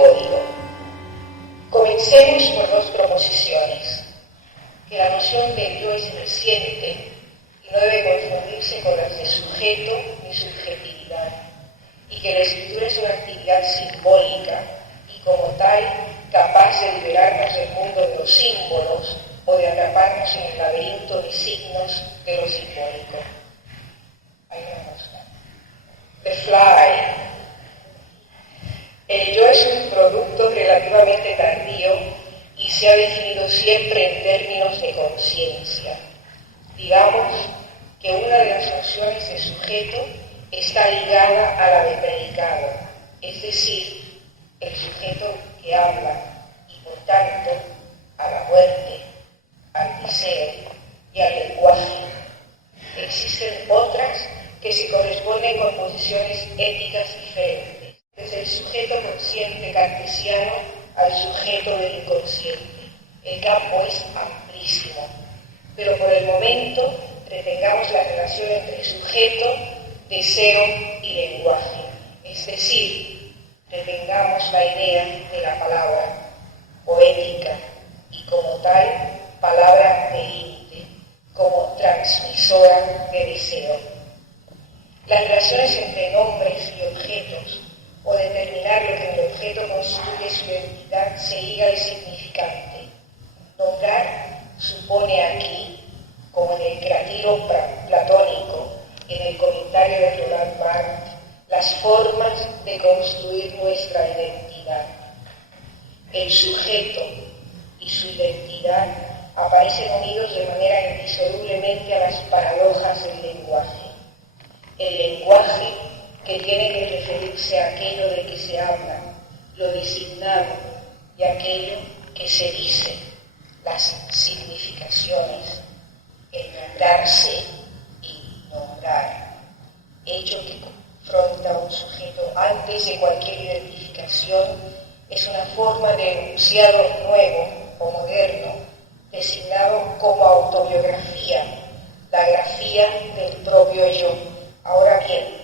simbólico. Comencemos por dos proposiciones. Que la noción de yo es reciente y no debe confundirse con las de sujeto ni subjetividad, y que la escritura es una actividad simbólica y como tal capaz de liberarnos del mundo de los símbolos o de atraparnos en el laberinto de signos de lo simbólico. Hay una mosca. The Fly. El yo es un producto relativamente tardío y se ha definido siempre en términos de conciencia. Digamos que una de las nociones de sujeto está ligada a la de predicado, es decir, el sujeto que habla y por tanto a la muerte, al deseo y al lenguaje. Existen otras que se corresponden con posiciones éticas diferentes, desde el sujeto consciente cartesiano al sujeto del inconsciente. El campo es amplísimo, pero por el momento retengamos la relación entre sujeto, deseo y lenguaje, es decir, retengamos la idea de la palabra poética y como tal, palabra de límite, como transmisora de deseo. Las relaciones entre nombres y objetos, o determinar lo que en el objeto construye su identidad, se liga al significante. Nombrar supone aquí, como en el cratilo platónico, en el comentario de Roland Barthes, las formas de construir nuestra identidad. El sujeto y su identidad aparecen unidos de manera indisolublemente a las paradojas del lenguaje. El lenguaje que tiene que referirse a aquello de que se habla, lo designado, y aquello que se dice, las significaciones, el nombrarse y nombrar, hecho que confronta a un sujeto antes de cualquier identificación, es una forma de enunciado nuevo o moderno, designado como autobiografía, la grafía del propio yo. Ahora bien,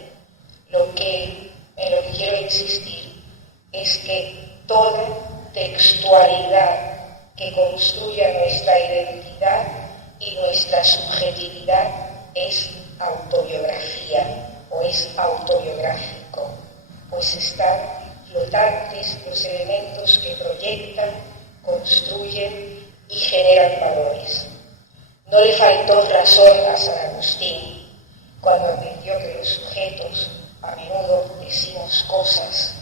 en lo que quiero insistir es que toda textualidad que construya nuestra identidad y nuestra subjetividad es autobiografía o es autobiográfico, pues están flotantes los elementos que proyectan, construyen y generan valores. No le faltó razón a San Agustín cuando advirtió que los sujetos a menudo decimos cosas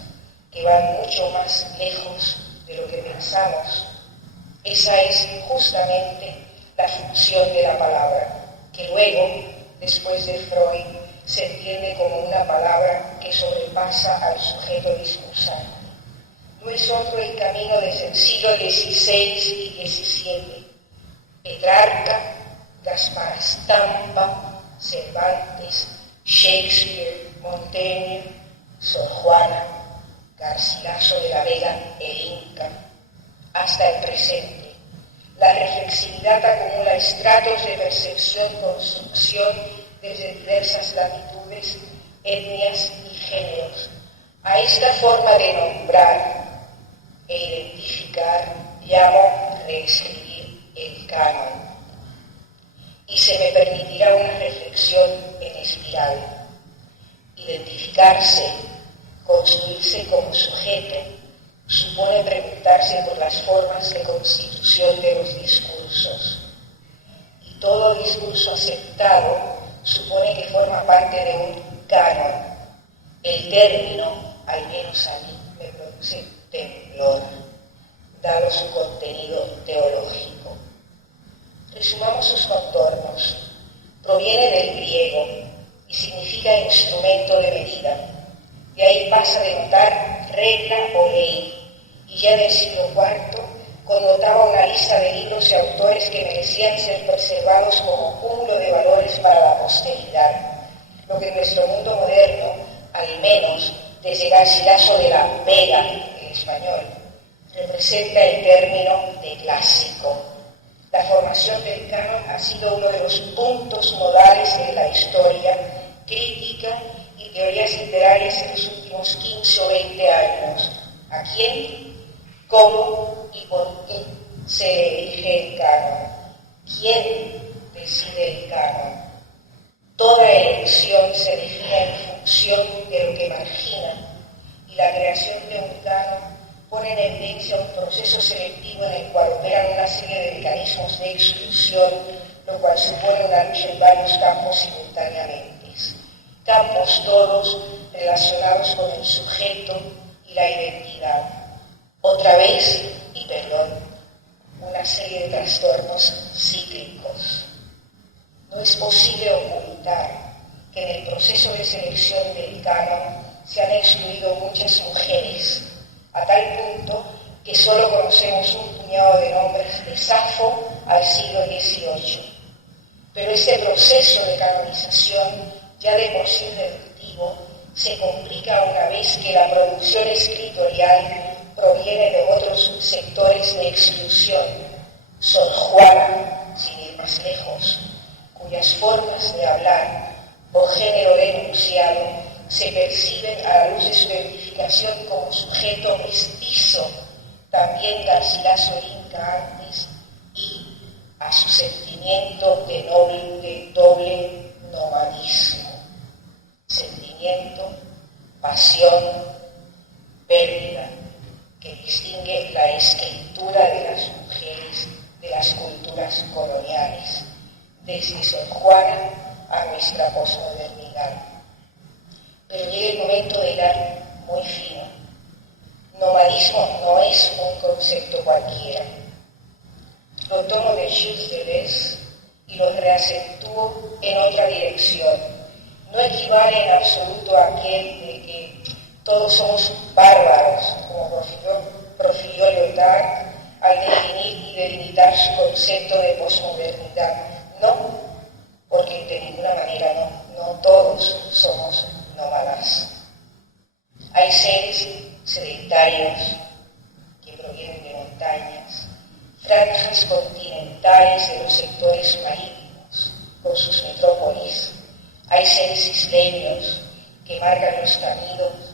que van mucho más lejos de lo que pensamos. Esa es justamente la función de la palabra, que luego, después de Freud, se entiende como una palabra que sobrepasa al sujeto discursante. No es otro el camino desde el siglo XVI y XVII. Petrarca, Gaspar Stampa, Cervantes, Shakespeare, Montaigne, Sor Juana, Garcilaso de la Vega, el Inca, hasta el presente. La reflexividad acumula estratos de percepción, construcción desde diversas latitudes, etnias y géneros. A esta forma de nombrar e identificar llamo reescribir el canon. Y se me permitirá una reflexión en espiral. Identificarse, construirse como sujeto, supone preguntarse por las formas de constitución de los discursos. Y todo discurso aceptado supone que forma parte de un canon. El término, al menos a mí, me produce temblor, dado su contenido teológico. Resumamos sus contornos. Proviene del griego y significa instrumento de medida. De ahí pasa a denotar regla o ley, y ya en el siglo IV connotaba una lista de libros y autores que merecían ser preservados como cúmulo de valores para la posteridad, lo que en nuestro mundo moderno, al menos desde Garcilaso de la Vega, en español, representa el término de clásico. La formación del canon ha sido uno de los puntos modales de la historia, crítica y teorías literarias en los últimos 15 o 20 años. ¿A quién, cómo y por qué se elige el canon? ¿Quién decide el canon? Toda elección se define en función de lo que margina, y la creación de un canon pone en evidencia un proceso selectivo en el cual operan una serie de mecanismos de exclusión, lo cual supone una lucha en varios campos simultáneamente. Campos todos relacionados con el sujeto y la identidad. Otra vez, y perdón, una serie de trastornos cíclicos. No es posible ocultar que en el proceso de selección del canon se han excluido muchas mujeres, a tal punto que solo conocemos un puñado de nombres de Safo al siglo XVIII. Pero este proceso de canonización, ya de por sí reductivo, se complica una vez que la producción escritorial proviene de otros subsectores de exclusión. Sor Juana, sin ir más lejos, cuyas formas de hablar o género denunciado se perciben a la luz de su identificación como sujeto mestizo, también Garcilaso Inca antes, y a su sentimiento de doble nomadismo. Sentimiento, pasión, pérdida, que distingue la escritura de las mujeres de las culturas coloniales, desde Sor Juana a nuestra posmodernidad. Pero llega el momento de hilar muy fino. Nomadismo no es un concepto cualquiera. Lo tomo de Gilles Deleuze y lo reacentúo en otra dirección. No equivale en absoluto a aquel de que todos somos bárbaros, como profirió Lyotard al definir y delimitar su concepto de posmodernidad. No, porque de ninguna manera no todos somos nómadas. Hay seres sedentarios que provienen de montañas, franjas continentales de los sectores marítimos, con sus metrópolis. Hay seres isleños que marcan los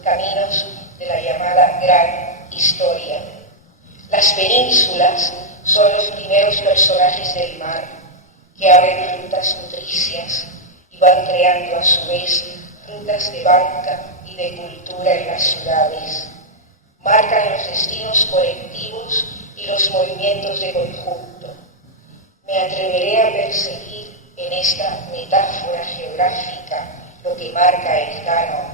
caminos de la llamada Gran Historia. Las penínsulas son los primeros personajes del mar, que abren rutas nutricias y van creando a su vez rutas de banca y de cultura en las ciudades. Marcan los destinos colectivos y los movimientos de conjunto. Me atreveré a perseguir en esta metáfora geográfica lo que marca el canon,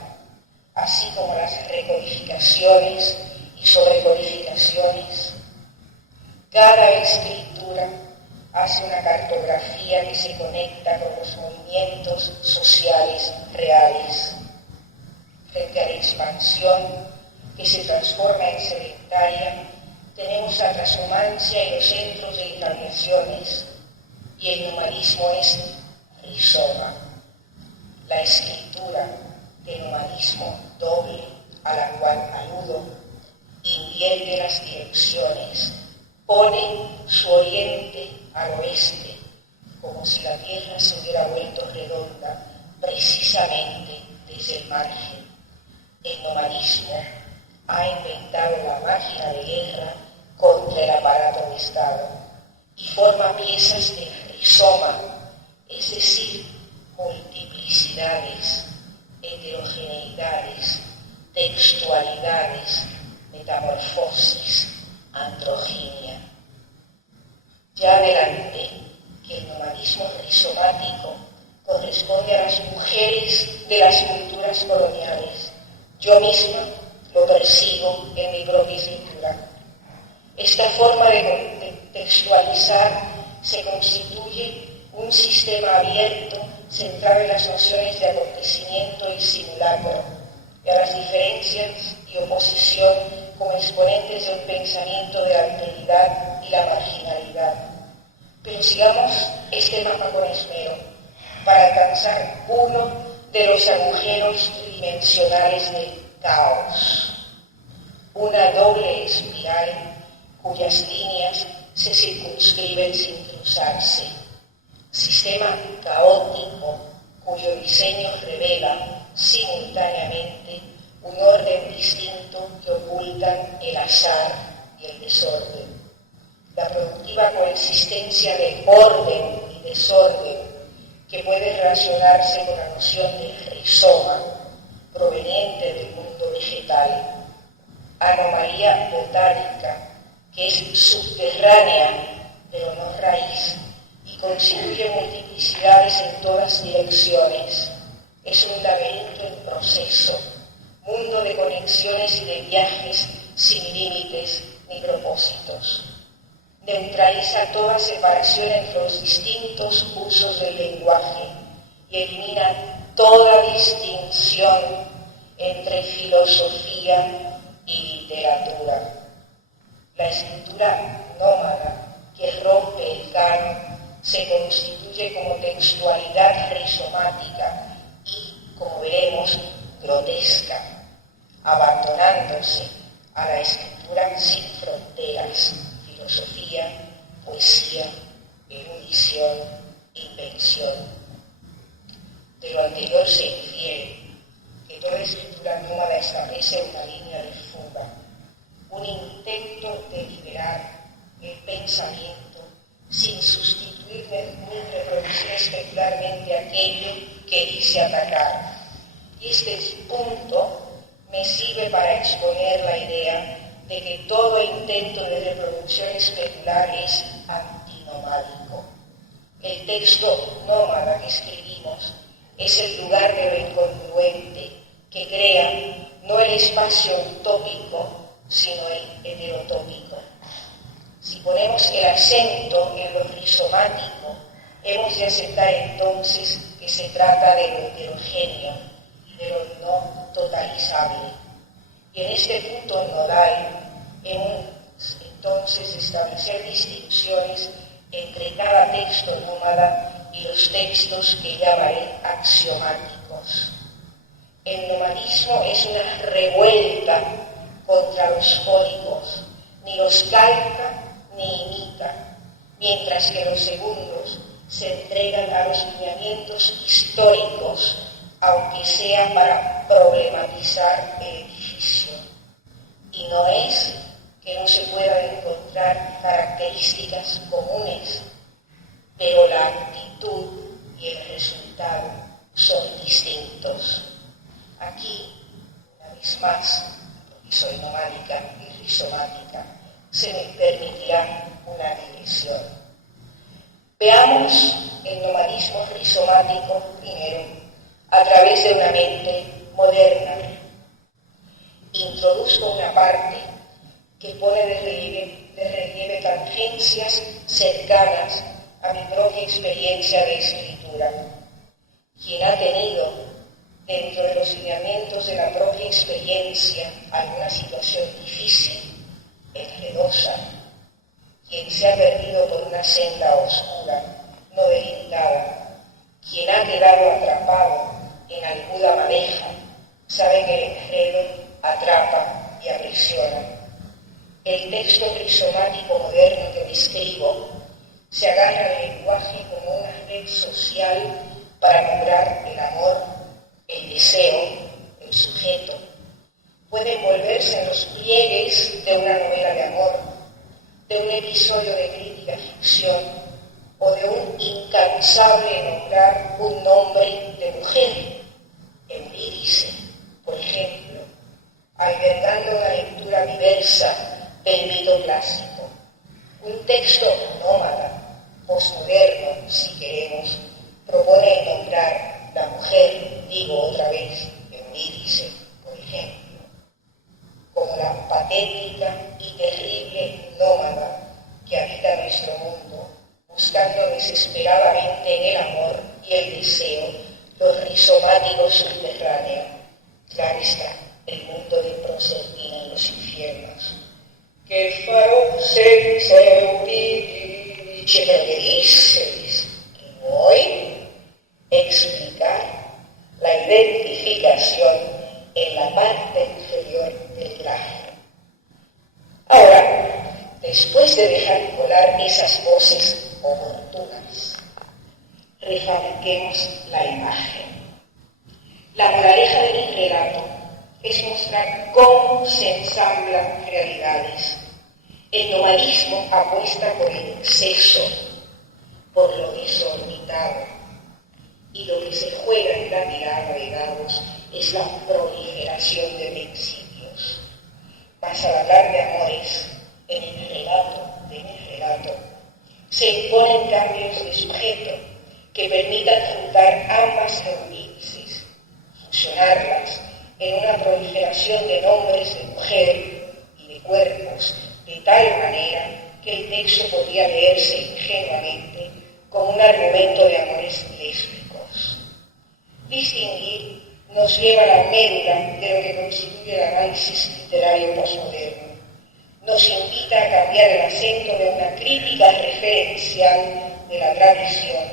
así como las recodificaciones y sobrecodificaciones. Cada escritura hace una cartografía que se conecta con los movimientos sociales reales. Frente a la expansión que se transforma en sedentaria, tenemos la transhumancia y los centros de incarnaciones, y el nomadismo es rizoma. La escritura de nomadismo doble, a la cual aludo, invierte las direcciones, pone su oriente al oeste, como si la tierra se hubiera vuelto redonda, precisamente desde el margen. El nomadismo ha inventado la máquina de guerra contra el aparato de Estado y forma piezas de rizoma, es decir, multiplicidades, heterogeneidades, textualidades, metamorfosis, androginia. Ya adelanté que el nomadismo rizomático corresponde a las mujeres de las culturas coloniales. Yo misma lo persigo en mi propia escritura. Esta forma de contextualizar se constituye un sistema abierto centrado en las nociones de acontecimiento y simulacro, y a las diferencias y oposición como exponentes del pensamiento de la alteridad y la marginalidad. Pero sigamos este mapa con esmero para alcanzar uno de los agujeros tridimensionales del caos. Una doble espiral cuyas líneas se circunscriben sin cruzarse. Sistema caótico cuyo diseño revela simultáneamente un un orden distinto que ocultan el azar y el desorden. La productiva coexistencia de orden y desorden que puede relacionarse con la noción de rizoma proveniente del mundo vegetal, anomalía botánica que es subterránea pero no raíz y constituye multiplicidades en todas direcciones. Es un laberinto en proceso, mundo de conexiones y de viajes sin límites ni propósitos. Neutraliza toda separación entre los distintos usos del lenguaje y elimina toda distinción entre filosofía y literatura. La escritura nómada que rompe el canon se constituye como textualidad rizomática y, como veremos, grotesca, abandonándose a la escritura sin fronteras, filosofía, poesía, erudición, invención. De lo anterior se infiere que toda escritura nómada establece una línea de fuga, un intento de liberar el pensamiento sin sustituir ni reproducir especularmente aquello que dice atacar. Y este punto me sirve para exponer la idea de que todo intento de reproducción especular es antinomádico. El texto nómada que escribimos es el lugar de lo incongruente que crea no el espacio utópico, sino el heterotópico. Si ponemos el acento en lo rizomático, hemos de aceptar entonces que se trata de lo heterogéneo y de lo no totalizable. Y en este punto nodal hemos entonces de establecer distinciones entre cada texto nómada y los textos que llamaré axiomáticos. El nomadismo es una revuelta contra los códigos, ni los calca ni imita, mientras que los segundos se entregan a los lineamientos históricos, aunque sea para problematizar el edificio. Y no es que no se puedan encontrar características comunes, pero la actitud y el resultado son distintos. Aquí, una vez más, porque soy nomádica y rizomática, se me permitirá una digresión. Veamos el nomadismo rizomático primero a través de una mente moderna. Introduzco una parte que pone de relieve tangencias cercanas a mi propia experiencia de escritura. Quien ha tenido dentro de los lineamientos de la propia experiencia alguna situación difícil, enredosa, quien se ha perdido por una senda oscura, no delimitada, quien ha quedado atrapado en alguna madeja, sabe que el enredo atrapa y aprisiona. El texto rizomático moderno que describo se agarra al lenguaje como una red social para lograr el amor, el deseo, el sujeto. Puede envolverse en los pliegues de una novela de amor, de un episodio de crítica ficción o de un incansable nombrar un nombre de mujer, Eurídice, por ejemplo, albergando una lectura diversa del mito clásico. Un texto nómada, posmoderno, si queremos, propone nombrar la mujer, digo otra vez, Eurídice, por ejemplo, como la patética y terrible nómada que habita nuestro mundo, buscando desesperadamente en el amor y el deseo los rizomáticos subterráneos. Claro está, el mundo de Proserpina en los infiernos. Que farò senza Euridice, pero ¿qué dices? Voy a explicar la identificación en la parte inferior del traje. Ahora, después de dejar colar esas voces oportunas, refabriquemos la imagen. La moraleja de mi relato es mostrar cómo se ensamblan realidades. El nomadismo apuesta por el exceso, por lo desorbitado, y lo que se juega en la tirada de dados es la proliferación de principios. Mas al hablar de amores, en el relato, se imponen cambios de sujeto que permitan juntar ambas reunirse, fusionarlas en una proliferación de nombres de mujer y de cuerpos, de tal manera que el texto podría leerse ingenuamente como un argumento de amores lésbicos. Distinguir nos lleva a la médula de lo que constituye el análisis literario posmoderno. Nos invita a cambiar el acento de una crítica referencial de la tradición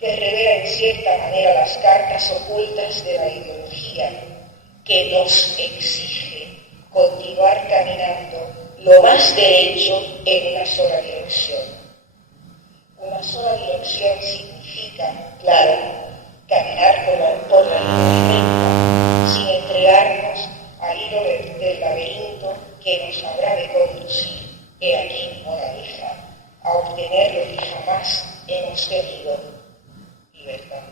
que revela en cierta manera las cartas ocultas de la ideología que nos exige continuar caminando lo más derecho en una sola dirección. Una sola dirección significa, claro, caminar por la línea sin entregarnos al hilo del laberinto que nos habrá de conducir, he aquí moraleja, a obtener lo que jamás hemos tenido: libertad.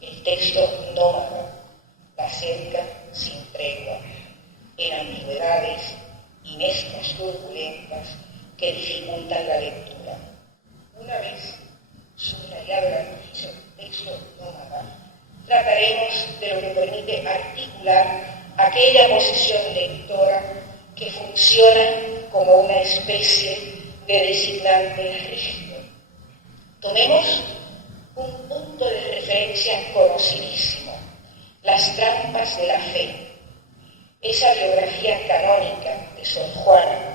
El texto nómada la cerca sin tregua, en ambigüedades y mezclas turbulentas que dificultan la lectura. Una vez subrayado el artificio del texto nómada, trataremos de lo que permite articular aquella posición lectora que funciona como una especie de designante rígido. Tomemos un punto de referencia conocidísimo: Las trampas de la fe, esa biografía canónica de Sor Juana,